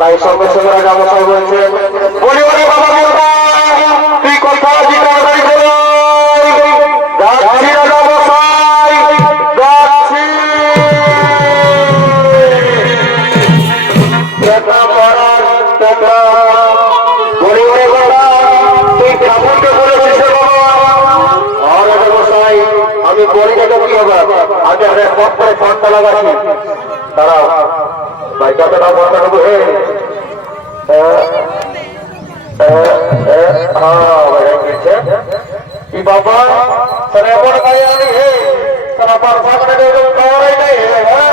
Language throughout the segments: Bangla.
ভাই সঙ্গে সঙ্গে রাজা বলছেন বলি বলি বাবা আমি বলি দেখো কি হবে? আগে রেড বক করে ফোনটা লাগাচ্ছি। দাঁড়াও ভাই কতটা বন্ধ নেব হে। কি বাবা? এমন গায়ে আমি, হে। তারা সামনে দেখুন খাওয়াই নাই হ্যাঁ?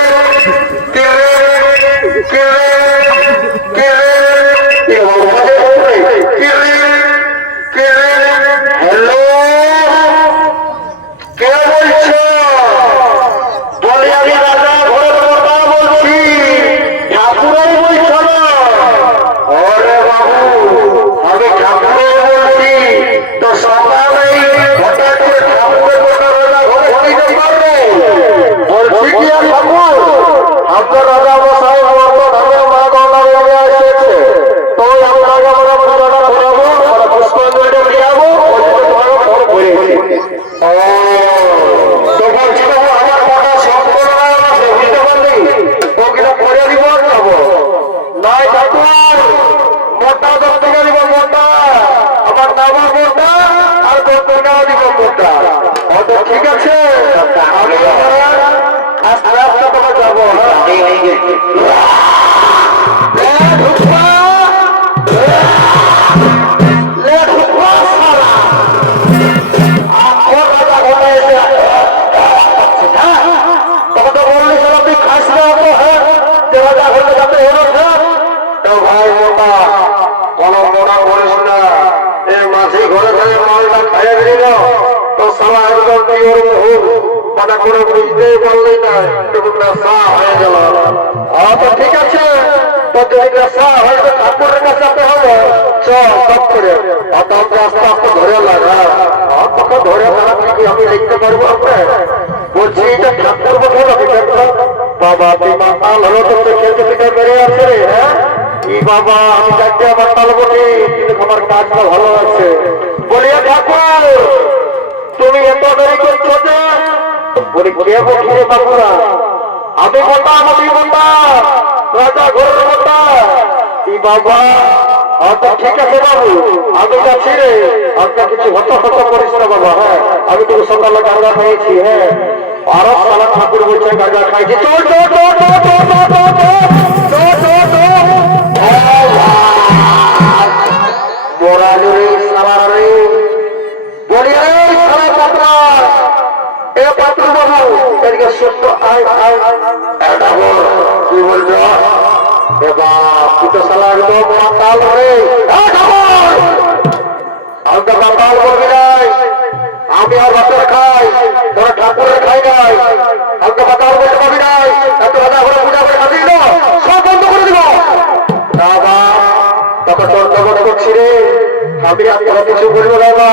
বাবা, আমি চাকরি আবার তালবটি, কিন্তু আমার কাজটা ভালো আছে বলিয়া, ঠাকুর, তুমি এত দেরি করছ যে? বলি বলিয়া বলছি বাবুরা আমি কথা আমি কথা রাজা ঘরের কথা কি বাবা আচ্ছা ঠিক আছে বাবু, আমি যাচ্ছি রে। আজকে কিছু হতাহত করিস না বাবা হ্যাঁ? আমি তোকে সকালে গাঁজা খাইছি হ্যাঁ? আরও সালা ঠাকুর বলছে গাঁজা খাইছি। চল চল চল চল চল চল চল। একদম মাতাল রে এ ঠাকুর আমি তো মাতাল করবি নাই আমি আর বাপের খাই তোরা ঠাকুরের খাই নাই। আমি তো মাতাল করতে পারবি নাই এত কথা করে পূজা করে খাবি না সব বন্ধ করে দিব না বা তখন তখন করছি রে আমি আর কোনো কিছু বলব না বা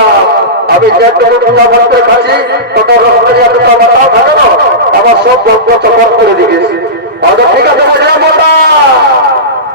আমি যে পূজা করে খাচ্ছি ওটা রক্ত দিয়ে আমি তো আমার তাও থাকে না আমার সব বন্ধ চপট করে দিয়েছি আচ্ছা ঠিক আছে বুঝলাম মোটা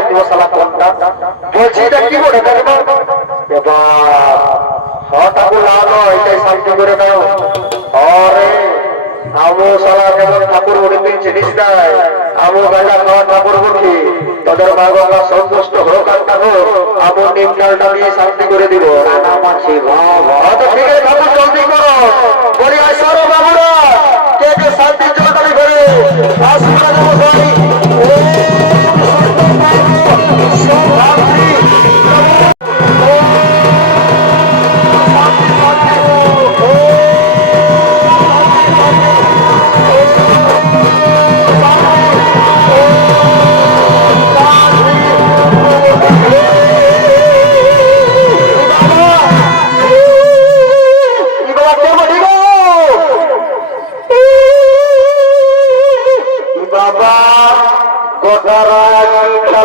থেকে আই দেখাই দিব সালা কোনটা বলছি এটা কি বলে? দেখব এবার হ ঠাকুর এটাই শান্তি করে দাও অরে আমো সালা যেমন ঠাকুর অনেকদিন চিনিস নাই আমো গাঁজা খাওয়া ঠাকুর মুখী তোদের মা বাবা সন্তুষ্ট হোক আর নিম ডালটা দিয়ে শান্তি করে দিব। মাছি তো ঠিক আছে ঠাকুর।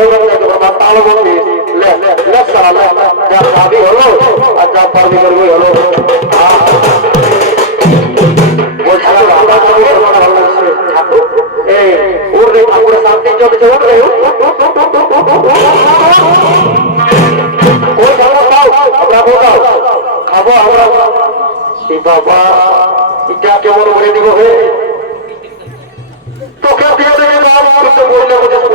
হবে না তোমার বলি লে লে, সারা লে, যা ভাবি হলো আর যা পারবি করবি হলো।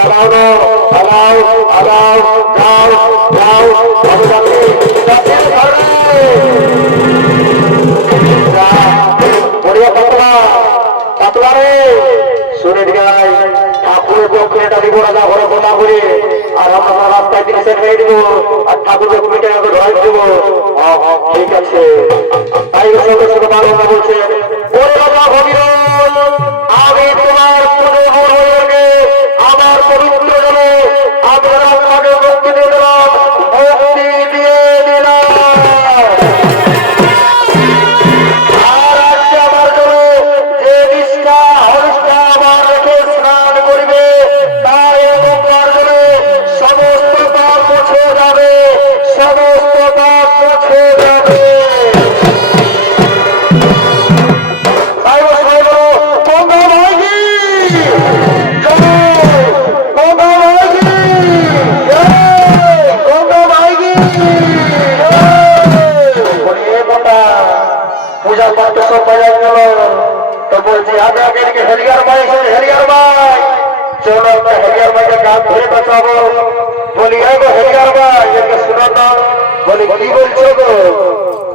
চালানো চালাও চালাও গাও গাও ভগবানকে সুরেশ গাই ঠাকুরের পক্ষে এটা দিব রাজা ঘরে কথা বলে আর আমরা রাস্তায় জিনিসের নিয়ে দিব আমি তোমার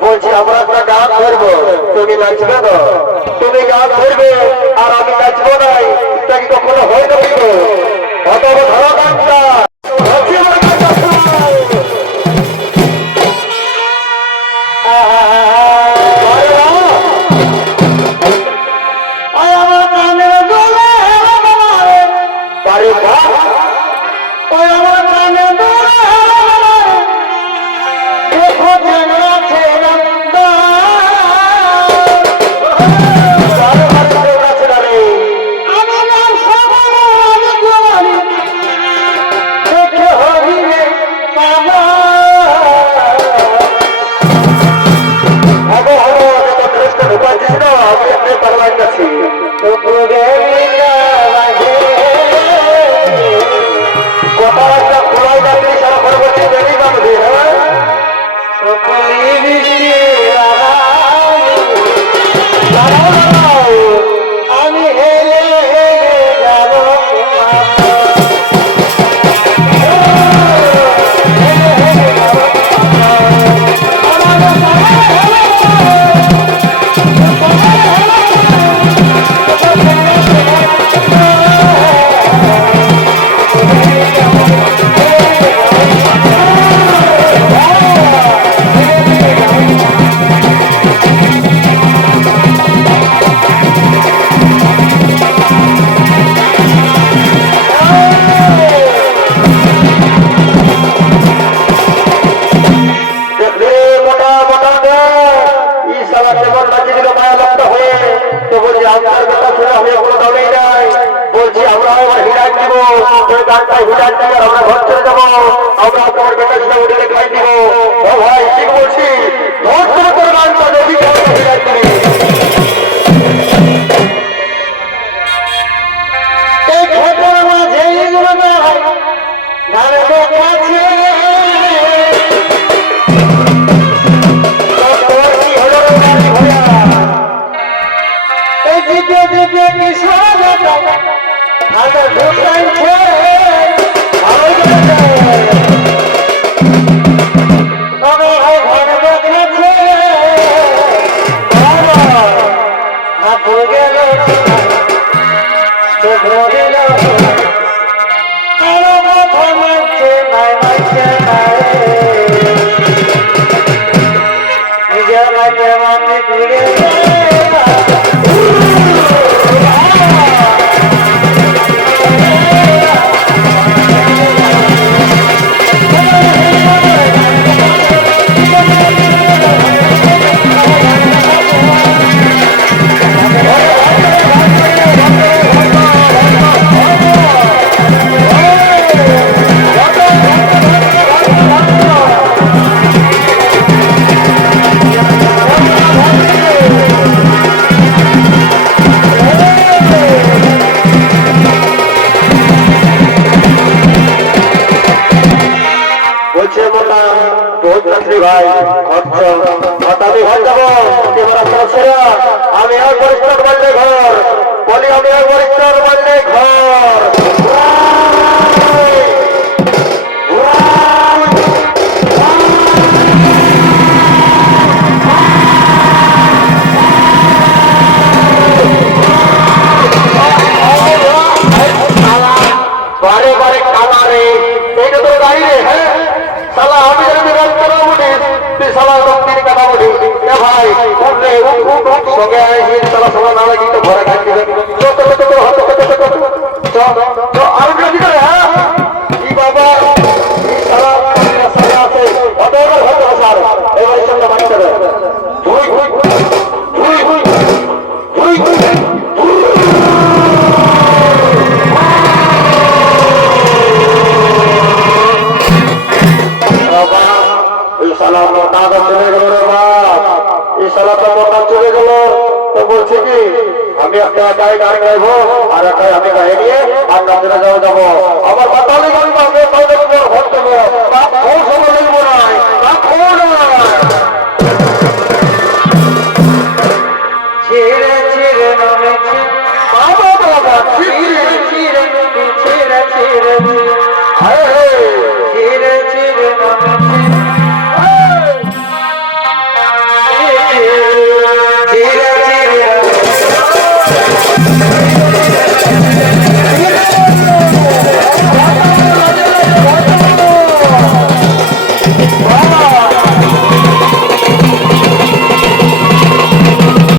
বলছি আমরা একটা গান তুমি নাচবে না তুমি গান ধরবে, আর আমি নাচবো নাই। এটা কি কখনো হয়ে নাকি অত ধরো